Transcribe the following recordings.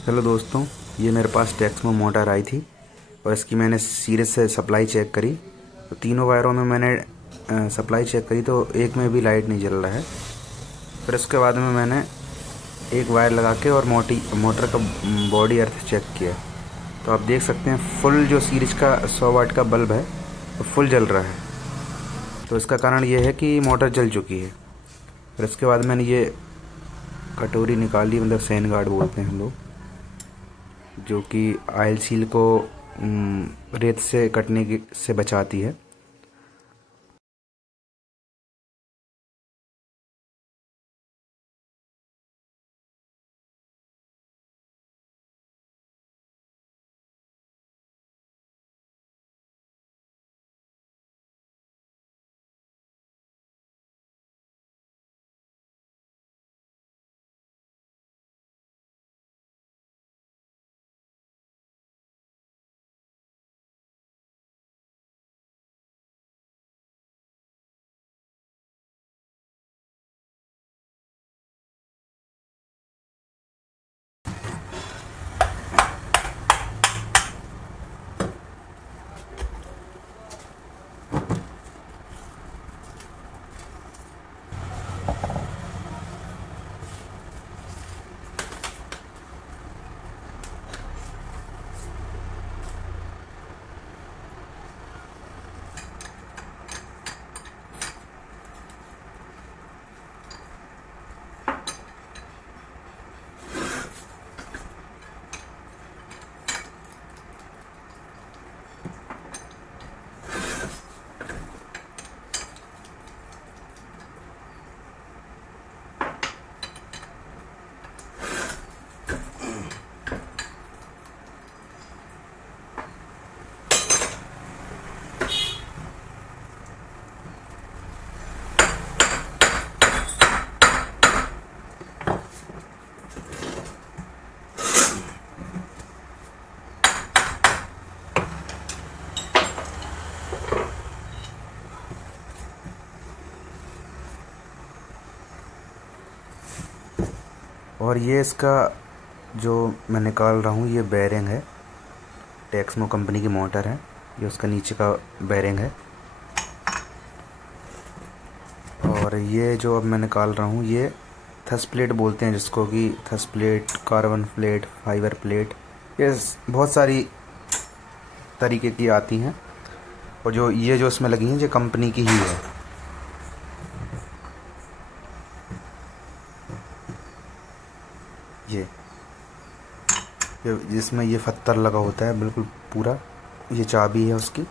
Hello दोस्तों, ये मेरे पास टेक्समो मोटर आई थी और इसकी मैंने सीरीज से सप्लाई चेक करी। तो तीनों वायरों में मैंने सप्लाई चेक करी तो एक में भी लाइट नहीं जल रहा है। फिर उसके बाद में मैंने एक वायर लगा के और मोटर का बॉडी अर्थ चेक किया। तो आप देख सकते हैं फुल जो सीरीज का 100 वाट का बल्ब है वो फुल जल रहा है। तो इसका कारण ये है कि मोटर जल चुकी है। फिर उसके बाद मैंने ये कटोरी निकाली, मतलब सैन गार्ड बोलते हैं हम लोग, जो कि आयल सील को रेत से कटने की से बचाती है। और ये इसका जो मैं निकाल रहा हूँ ये बेरिंग है, टेक्समो कंपनी की मोटर है। ये उसका नीचे का बेरिंग है। और ये जो अब मैं निकाल रहा हूँ ये थस प्लेट बोलते हैं जिसको, कि thus plate, carbon plate, fibre plate, ये बहुत सारी तरीके की आती हैं। और जो ये जो इसमें लगी हैं ये कंपनी की ही है। ये जिसमें ये पत्थर लगा होता है बिल्कुल पूरा, ये चाबी है उसकी।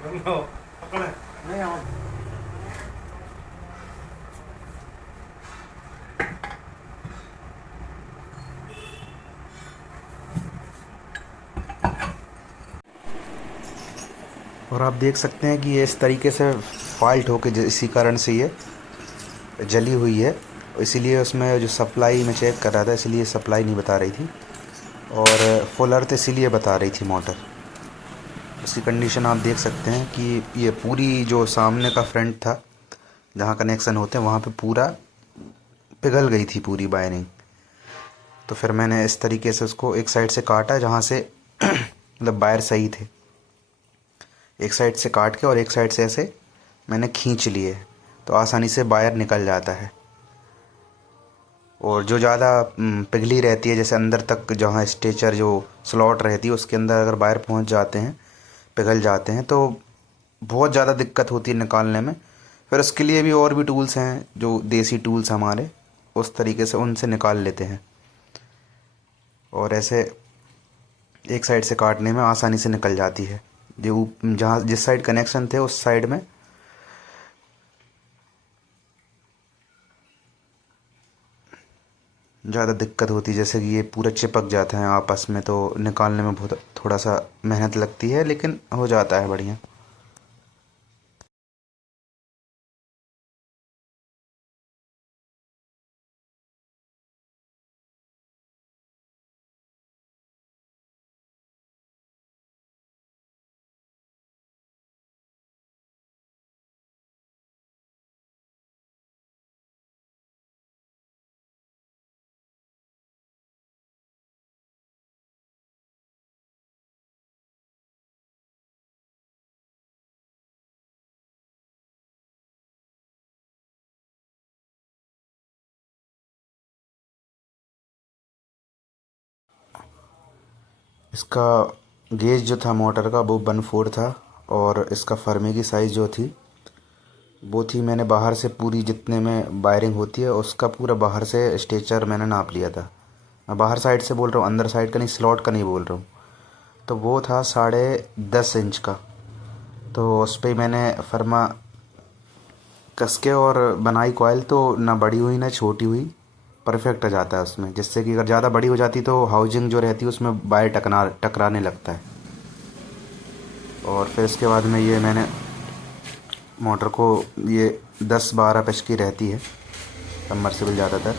नहीं हम और आप देख सकते हैं कि ये इस तरीके से फॉल्ट होके इसी कारण से ये जली हुई है। इसीलिए उसमें जो सप्लाई मैं चेक कर रहा था इसलिए सप्लाई नहीं बता रही थी, और फुल अर्थ इसीलिए बता रही थी मोटर। इसकी कंडीशन आप देख सकते हैं कि ये पूरी जो सामने का फ्रंट था जहाँ कनेक्शन होते हैं वहाँ पे पूरा पिघल गई थी पूरी वायरिंग। तो फिर मैंने इस तरीके से उसको एक साइड से काटा जहाँ से मतलब वायर सही थे, एक साइड से काट के और एक साइड से ऐसे मैंने खींच लिए तो आसानी से वायर निकल जाता है। और जो ज़्यादा पिघली रहती है, जैसे अंदर तक जहाँ स्टेचर जो स्लॉट रहती है उसके अंदर अगर वायर पहुँच जाते हैं, पिघल जाते हैं, तो बहुत ज़्यादा दिक्कत होती है निकालने में। फिर उसके लिए भी और भी टूल्स हैं, जो देसी टूल्स हमारे, उस तरीके से उनसे निकाल लेते हैं। और ऐसे एक साइड से काटने में आसानी से निकल जाती है। जो जहाँ जिस साइड कनेक्शन थे उस साइड में ज़्यादा दिक्कत होती है, जैसे कि ये पूरा चिपक जाता है आपस में, तो निकालने में बहुत थोड़ा सा मेहनत लगती है, लेकिन हो जाता है बढ़िया। इसका गेज जो था मोटर का वो 1/4 था, और इसका फरमे की साइज़ जो थी वो थी, मैंने बाहर से पूरी जितने में वायरिंग होती है उसका पूरा बाहर से स्ट्रेचर मैंने नाप लिया था। मैं बाहर साइड से बोल रहा हूँ, अंदर साइड का नहीं, स्लॉट का नहीं बोल रहा हूँ। तो वो था 10.5 इंच का। तो उस पर मैंने फर्मा कस के और बनाई कॉयल, तो ना बड़ी हुई ना छोटी हुई, परफेक्ट आ जाता है उसमें। जिससे कि अगर ज़्यादा बड़ी हो जाती तो हाउजिंग जो रहती है उसमें वायर टकराने लगता है। और फिर इसके बाद में ये मैंने मोटर को, ये 10-12 की रहती है सबमर्सिबल ज़्यादातर।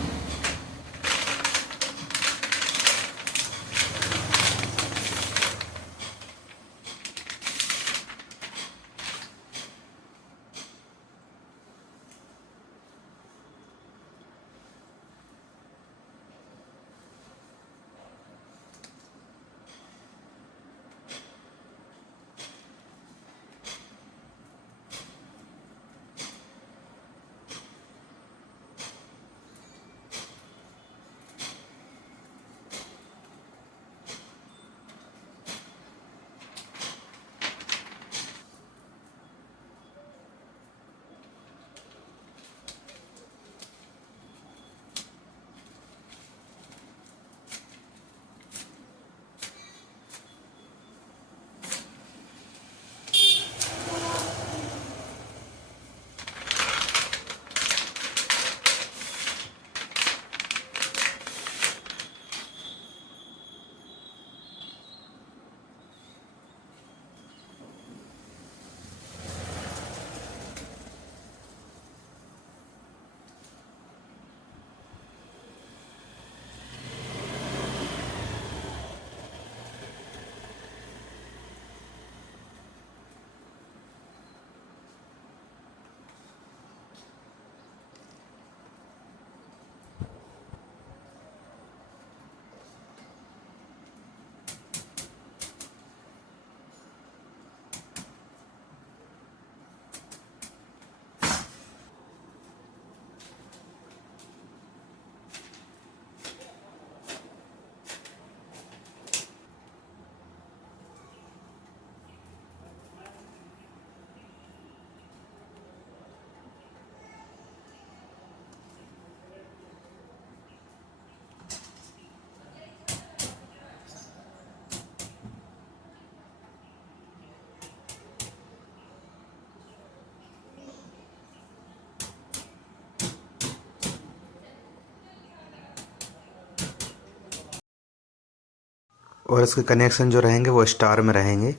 और इसके कनेक्शन जो रहेंगे वो स्टार में रहेंगे,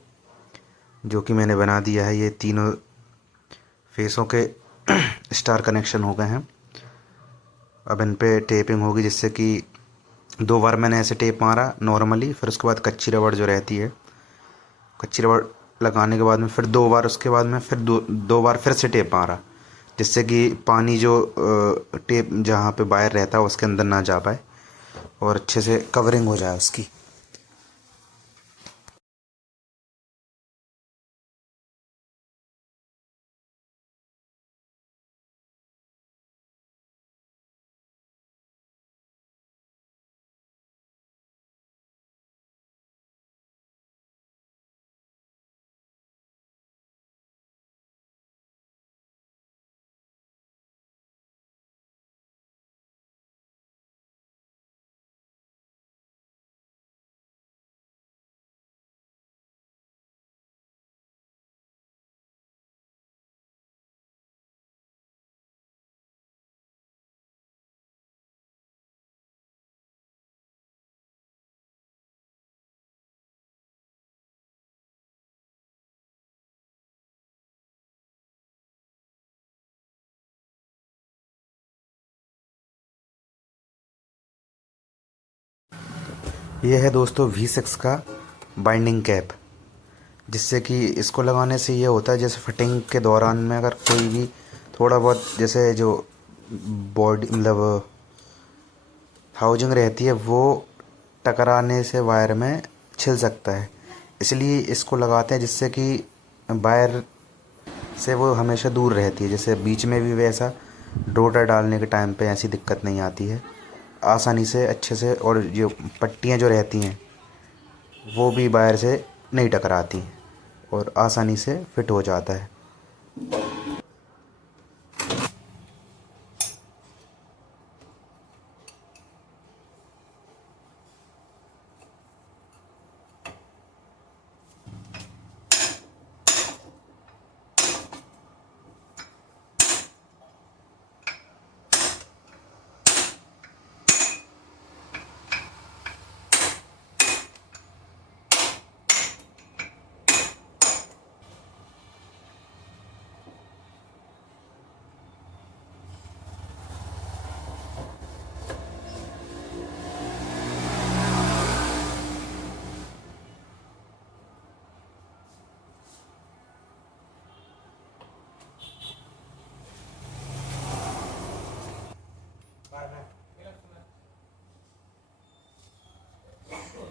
जो कि मैंने बना दिया है। ये तीनों फेसों के स्टार कनेक्शन हो गए हैं। अब इन पे टेपिंग होगी, जिससे कि 2 बार मैंने ऐसे टेप मारा नॉर्मली, फिर उसके बाद कच्ची रबड़ जो रहती है, कच्ची रबड़ लगाने के बाद में फिर 2 बार, उसके बाद में फिर 2 बार फिर से टेप मारा, जिससे कि पानी जो टेप जहाँ पे वायर रहता है उसके अंदर ना जा पाए और अच्छे से कवरिंग हो जाए उसकी। ये है दोस्तों V6 का बाइंडिंग कैप, जिससे कि इसको लगाने से ये होता है जैसे फिटिंग के दौरान में अगर कोई भी थोड़ा बहुत जैसे जो बॉडी मतलब हाउजिंग रहती है वो टकराने से वायर में छिल सकता है, इसलिए इसको लगाते हैं जिससे कि वायर से वो हमेशा दूर रहती है। जैसे बीच में भी वैसा रोटर डालने के टाइम पे ऐसी दिक्कत नहीं आती है, आसानी से अच्छे से, और जो पट्टियाँ जो रहती हैं वो भी वायर से नहीं टकराती और आसानी से फिट हो जाता है।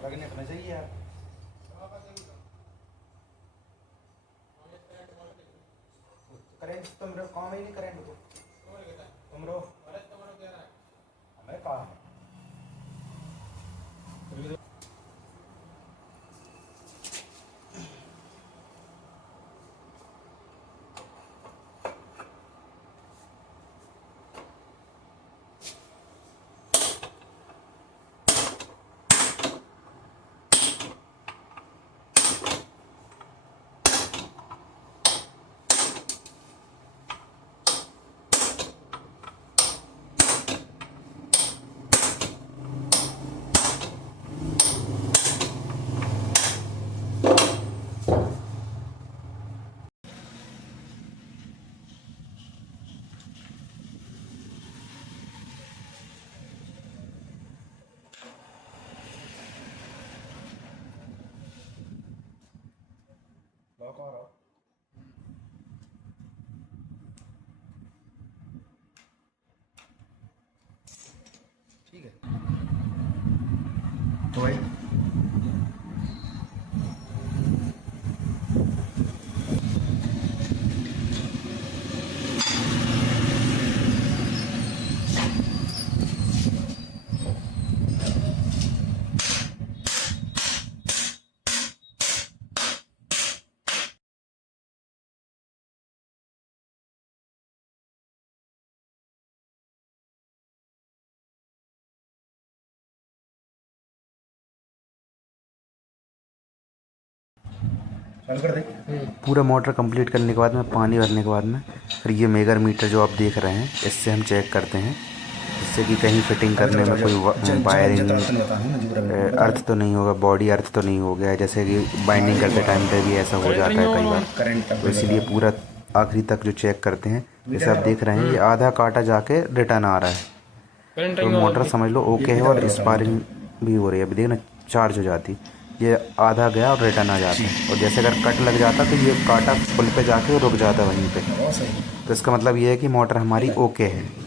लगने तो चाहिए यार, करेंट तुम रो काम ही नहीं करेंट तो तुम रो हमें कहा लॉक और ठीक है तो भाई पूरा मोटर कंप्लीट करने के बाद में पानी भरने के बाद में फिर ये मेगर मीटर जो आप देख रहे हैं इससे हम चेक करते हैं, जिससे कि कहीं फिटिंग करने में कोई वायरिंग अर्थ तो नहीं होगा, बॉडी अर्थ तो नहीं हो गया, जैसे कि बाइंडिंग करते टाइम पे भी ऐसा हो जाता है कई बार, तो इसलिए पूरा आखिरी तक जो चेक करते हैं। जैसे आप देख रहे हैं ये आधा काटा जाके रिटर्न आ रहा है, तो मोटर समझ लो ओके है और स्पार्किंग भी हो रही है। अभी देखना चार्ज हो जाती, ये आधा गया और रिटर्न आ जाता है, और जैसे अगर कट लग जाता तो ये काटा पुल पे जाके रुक जाता वहीं पे, तो इसका मतलब ये है कि मोटर हमारी ओके है।